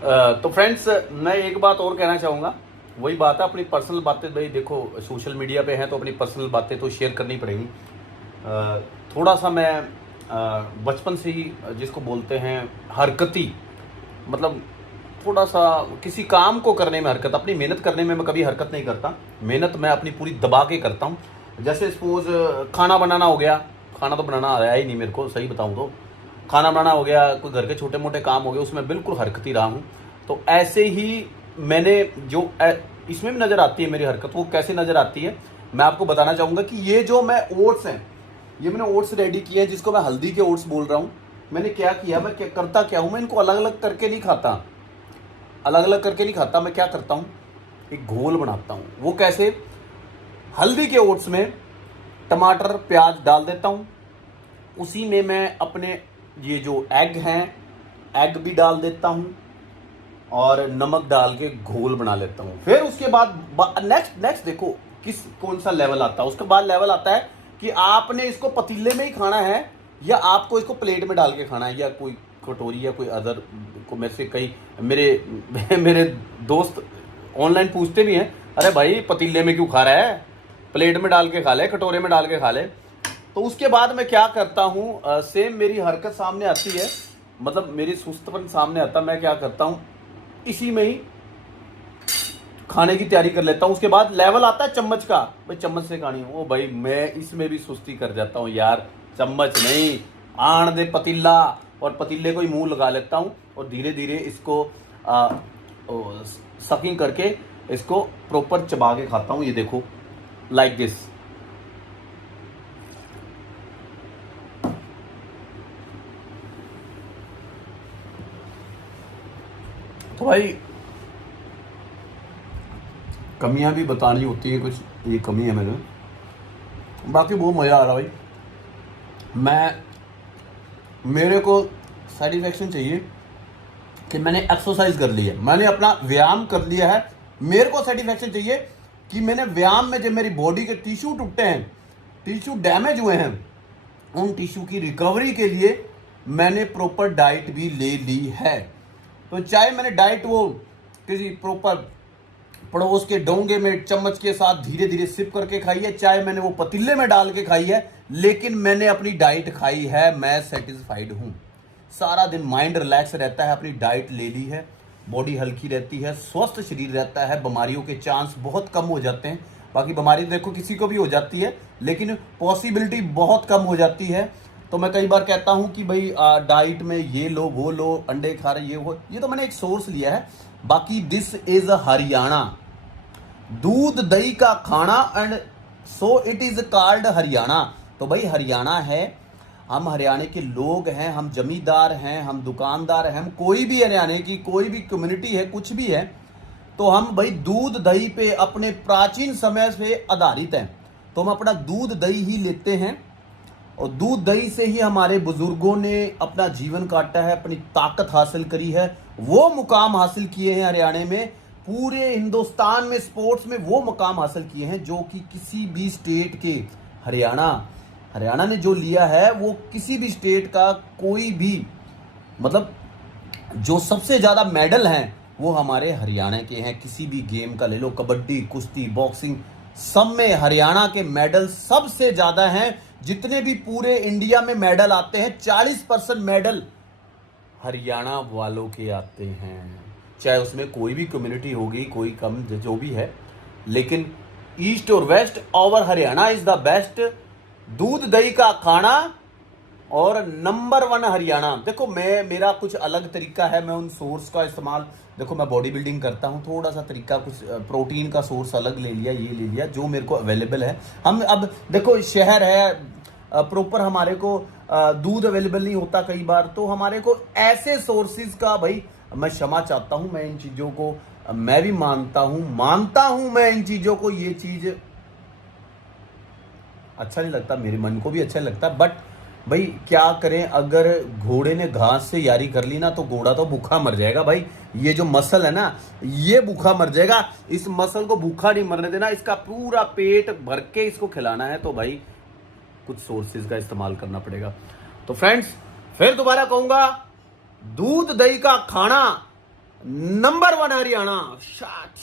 तो फ्रेंड्स, मैं एक बात और कहना चाहूँगा। वही बात है, अपनी पर्सनल बातें भाई देखो, सोशल मीडिया पे हैं तो अपनी पर्सनल बातें तो शेयर करनी पड़ेगी। थोड़ा सा मैं बचपन से ही जिसको बोलते हैं हरकती, मतलब थोड़ा सा किसी काम को करने में हरकत, अपनी मेहनत करने में मैं कभी हरकत नहीं करता। मेहनत मैं अपनी पूरी दबा के करता हूँ। जैसे सपोज खाना बनाना हो गया, खाना तो बनाना आया ही नहीं मेरे को, सही बताऊँ तो। खाना बनाना हो गया, कोई घर के छोटे मोटे काम हो गए, उसमें बिल्कुल हरकती रहा हूँ। तो ऐसे ही मैंने जो इसमें भी नज़र आती है मेरी हरकत, वो कैसे नज़र आती है मैं आपको बताना चाहूँगा। कि ये जो मैं ओट्स हैं, ये मैंने ओट्स रेडी किए हैं, जिसको मैं हल्दी के ओट्स बोल रहा हूँ। मैंने क्या किया, मैं क्या करता क्या हूँ, मैं इनको अलग अलग करके नहीं खाता। अलग अलग करके नहीं खाता, मैं क्या करता हूँ, एक घोल बनाता हूँ। वो कैसे, हल्दी के ओट्स में टमाटर प्याज डाल देता हूँ, उसी में मैं अपने ये जो एग हैं, एग भी डाल देता हूँ और नमक डाल के घोल बना लेता हूँ। फिर उसके बाद नेक्स्ट देखो किस कौन सा लेवल आता है। उसके बाद लेवल आता है कि आपने इसको पतीले में ही खाना है या आपको इसको प्लेट में डाल के खाना है, या कोई कटोरी या कोई अदर को। मेरे से कई मेरे मेरे दोस्त ऑनलाइन पूछते भी हैं, अरे भाई पतीले में क्यों खा रहा है, प्लेट में डाल के खा ले, कटोरे में डाल के खा ले। तो उसके बाद मैं क्या करता हूँ, सेम मेरी हरकत सामने आती है, मतलब मेरी सुस्तपन सामने आता, मैं क्या करता हूँ, इसी में ही खाने की तैयारी कर लेता हूँ। उसके बाद लेवल आता है चम्मच का, भाई चम्मच से खानी हो, भाई मैं इसमें भी सुस्ती कर जाता हूँ यार, चम्मच नहीं, आण दे पतीला, और पतीले को ही मुंह लगा लेता हूँ और धीरे धीरे इसको सकिंग करके इसको प्रॉपर चबा के खाता हूँ। ये देखो, लाइक दिस। तो भाई कमियां भी बतानी होती है कुछ, ये कमी है मेरे, बाकी बहुत मज़ा आ रहा भाई। मेरे को सेटिस्फेक्शन चाहिए कि मैंने एक्सरसाइज कर ली है, मैंने अपना व्यायाम कर लिया है। मेरे को सेटिस्फेक्शन चाहिए कि मैंने व्यायाम में जो मेरी बॉडी के टिश्यू टूटे हैं, टिश्यू डैमेज हुए हैं, उन टिश्यू की रिकवरी के लिए मैंने प्रॉपर डाइट भी ले ली है। तो चाहे मैंने डाइट वो किसी प्रॉपर पड़ोस के डोंगे में चम्मच के साथ धीरे धीरे सिप करके खाई है, चाहे मैंने वो पतीले में डाल के खाई है, लेकिन मैंने अपनी डाइट खाई है, मैं सेटिस्फाइड हूँ। सारा दिन माइंड रिलैक्स रहता है, अपनी डाइट ले ली है, बॉडी हल्की रहती है, स्वस्थ शरीर रहता है, बीमारियों के चांस बहुत कम हो जाते हैं। बाकी बीमारी देखो किसी को भी हो जाती है, लेकिन पॉसिबिलिटी बहुत कम हो जाती है। तो मैं कई बार कहता हूँ कि भाई डाइट में ये लो वो लो, अंडे खा रहे, ये वो, ये तो मैंने एक सोर्स लिया है। बाकी दिस इज हरियाणा, दूध दही का खाना, and so it is called Haryana. तो भाई हरियाणा है, हम हरियाणा के लोग हैं, हम जमींदार हैं, हम दुकानदार हैं, हम कोई भी हरियाणा की कोई भी कम्युनिटी है, कुछ भी है, तो हम भाई दूध दही पे अपने प्राचीन समय से आधारित हैं। तो हम अपना दूध दही ही लेते हैं और दूध दही से ही हमारे बुजुर्गों ने अपना जीवन काटा है, अपनी ताकत हासिल करी है, वो मुकाम हासिल किए हैं हरियाणा में, पूरे हिंदुस्तान में स्पोर्ट्स में वो मुकाम हासिल किए हैं जो कि किसी भी स्टेट के, हरियाणा ने जो लिया है वो किसी भी स्टेट का कोई भी, मतलब जो सबसे ज़्यादा मेडल हैं वो हमारे हरियाणा के हैं। किसी भी गेम का ले लो, कबड्डी, कुश्ती, बॉक्सिंग, सब में हरियाणा के मेडल सबसे ज़्यादा हैं। जितने भी पूरे इंडिया में मेडल आते हैं, 40% मेडल हरियाणा वालों के आते हैं। चाहे उसमें कोई भी कम्युनिटी होगी, कोई कम जो भी है, लेकिन ईस्ट और west over Haryana is the best. दूध दही का खाना और नंबर 1 हरियाणा। देखो मेरा कुछ अलग तरीका है, मैं उन सोर्स का इस्तेमाल, देखो मैं बॉडी बिल्डिंग करता हूँ, थोड़ा सा तरीका कुछ प्रोटीन का सोर्स अलग ले लिया, ये ले लिया जो मेरे को अवेलेबल है। हम अब देखो शहर है, प्रॉपर हमारे को दूध अवेलेबल नहीं होता कई बार, तो हमारे को ऐसे सोर्सेज का भाई मैं क्षमा चाहता हूँ। मैं इन चीज़ों को मैं भी मानता हूँ मैं इन चीज़ों को, ये चीज़ अच्छा नहीं लगता, मेरे मन को भी अच्छा लगता, बट भाई क्या करें, अगर घोड़े ने घास से यारी कर ली ना तो घोड़ा तो भूखा मर जाएगा भाई। ये जो मसल है ना, ये भूखा मर जाएगा। इस मसल को भूखा नहीं मरने देना, इसका पूरा पेट भर के इसको खिलाना है, तो भाई कुछ सोर्सेज का इस्तेमाल करना पड़ेगा। तो फ्रेंड्स फिर दोबारा कहूंगा, दूध दही का खाना नंबर 1 हरियाणा। शाट